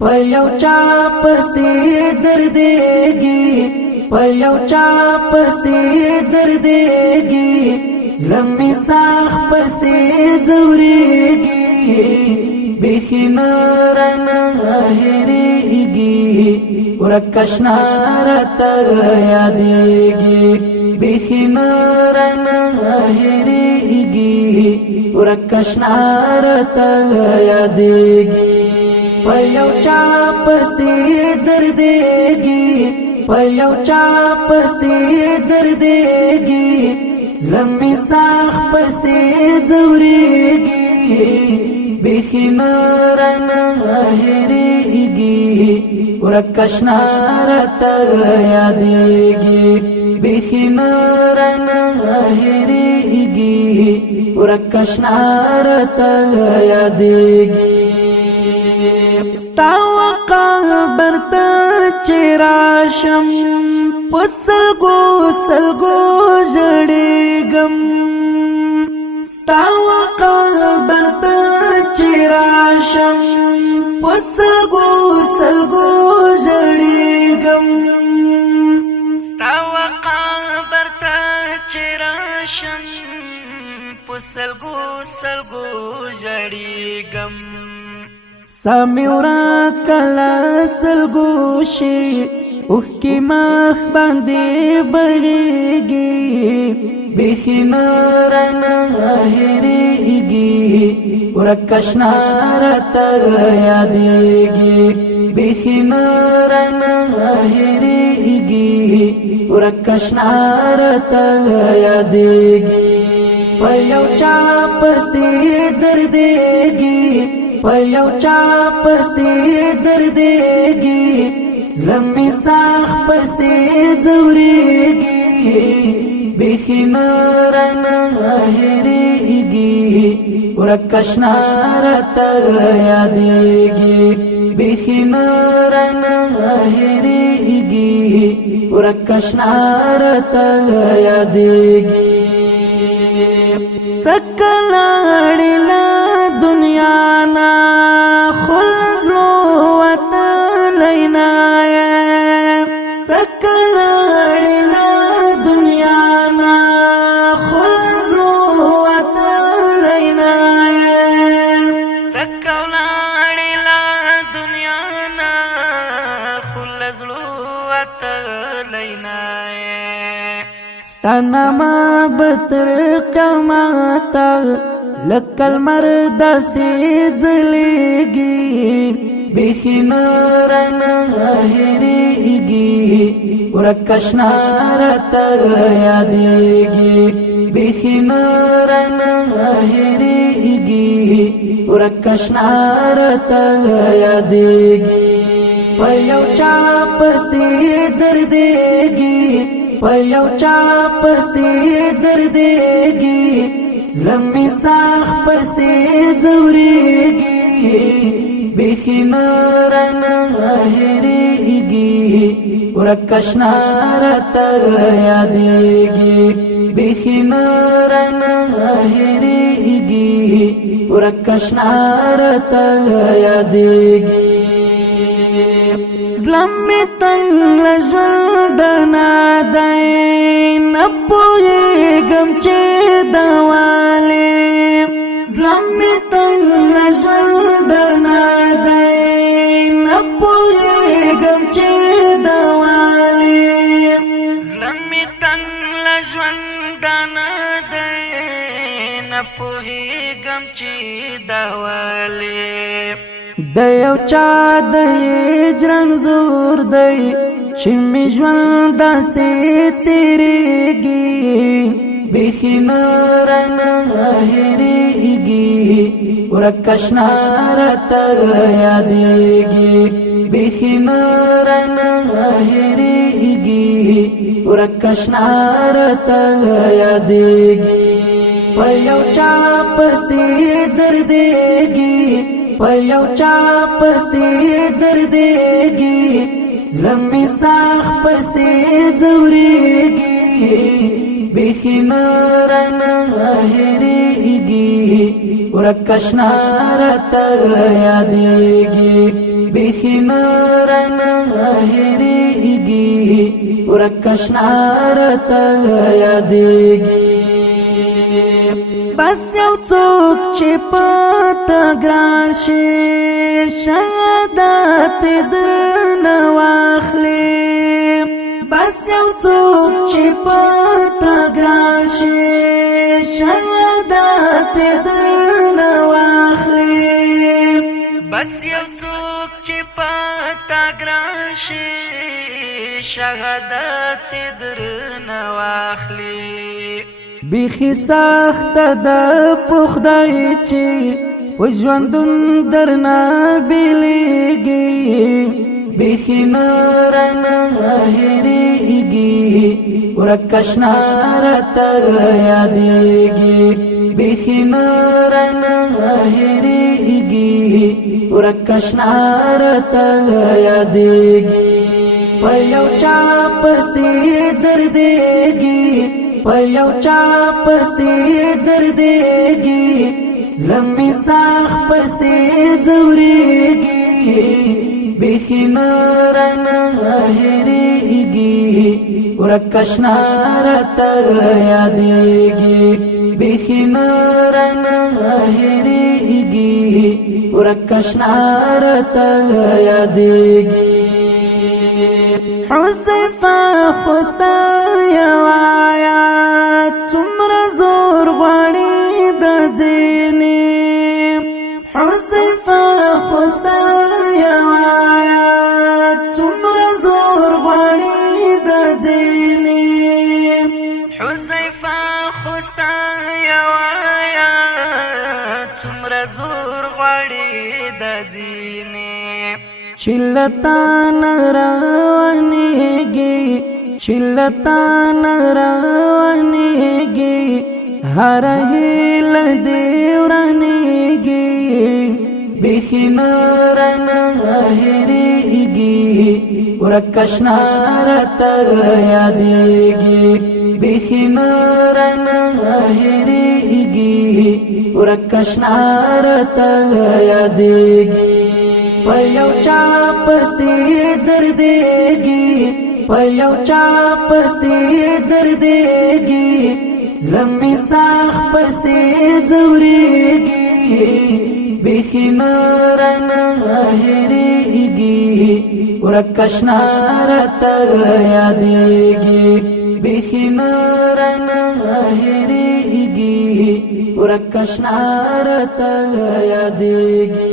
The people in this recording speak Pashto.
پيو چا پسې دردېږي پيو چا پسې دردېږي زلمي ساخ پسې ځورېږي بخنا رنا هېرېږي ورکشنا راته یادېږي بخنا رنا هېرېږي ورکشنا راته یادېږي پيو چا پسې دردېږي پيو چا پسې دردېږي زلمي ساخ پسې ځورېږي بخنا رنا هېرېږي ورکشنا راته یادېږي بخنا رنا هېرېږي ورکشنا راته یادېږي ستا قبر ته چې راشم په سلګو سلګو ژړېږم ستا قبر ته چې راشم په سلګو سلګو ژړېږم ستا قبر ته چې راشم په سلګو سلګو ژړېږم سامورا کلا سلګوشي اوخ کی مخ باندې بغيږي بخنا رنا هېرېږي ورکشنا راته یادېږي بخنا رنا هېرېږي ورکشنا راته یادېږي پيو چا پسې دردېږي پيو چا پسې دردېږي زلمي ساخ پسې ځورېږي بخنا رنا هېرېږي ورکشنا راته یادېږي بخنا رنا هېرېږي ورکشنا راته یادېږي تکلاړې لا دنیا نا خلزلو وتلینا تکلاړې لا دنیا نا خلزلو وتلینا تکلاړې لا دنیا نا خلزلو وتلینا ستانا ما بتر قماتا لکل مرد سی ځلېږي بخنا رنا هېرېږي ورکشنا راته یادېږي بخنا رنا هېرېږي ورکشنا راته یادېږي پيو چا پسې دردېږي پيو چا پسې دردېږي زلمي ساخ پسې ځورېږي بخنا رنا هېرېږي ورکشنا راته یادېږي بخنا رنا هېرېږي ورکشنا راته یادېږي زلمي تنګ له ژوندنه دی نه پوهېږم چې دوالې زلمي تنګ له ژوندنه دی نه پوهېږم چې دوالې زلمي تنګ له ژوندنه دی نه پوهېږم چې دوالې د یو چا د هجران زور دی چې مې ژوند داسې تېرېږي بخنا رنا هېرېږي ورکشنا راته یادېږي بخنا رنا هېرېږي ورکشنا راته یادېږي پيو چا پسې دردېږي پيو چا پسې دردېږي زلمي ساخ پسې ځورېږي بخنارنا هریږي ورکشنا رتا یادېږي بخنارنا هریږي ورکشنا رتا یادېږي بس یو څوک چې پتا ګران شي شهادت درنه واخلي بس یو څوک چې پتا ګران شي شهادت درنه واخلي بس یو څوک چې پتا ګران شي شهادت درنه واخلي بیخی سخت دا پخدای چی وژوندون درنا بیلیگی بیخی نارنا هریگی ورکشنا رتا یادیگی بیخی نارنا هریگی ورکشنا رتا یادیگی پیو چاپ سی دردیگی پیو چاپ سی دردیگی زلمی ساخ پسی زوریگی بیخی نارنا هریگی ورکشنا رتا یادیگی بیخی نارنا هریگی ورکشنا رتا یادیگی حذیفه خوستا یو آیات څومره زور غواړي د ځینې حذیفه خوستا یو آیات څومره زور غواړي د ځینې حذیفه خوستا یو آیات څومره زور غواړي د ځینې چلتان روانیگی چلتان روانیگی هر هیل دیورانیگی بخنارنا هریگی ورکشنا رتا یادیگی بخنارنا هریگی ورکشنا رتا یادیگی پیو چاپ سی دردیگی پیو چاپ سی دردیگی زلمی ساخ پسی زوریگی بخنارنا هریگی ورکشنا رتا یادیگی بخنارنا هریگی ورکشنا رتا یادیگی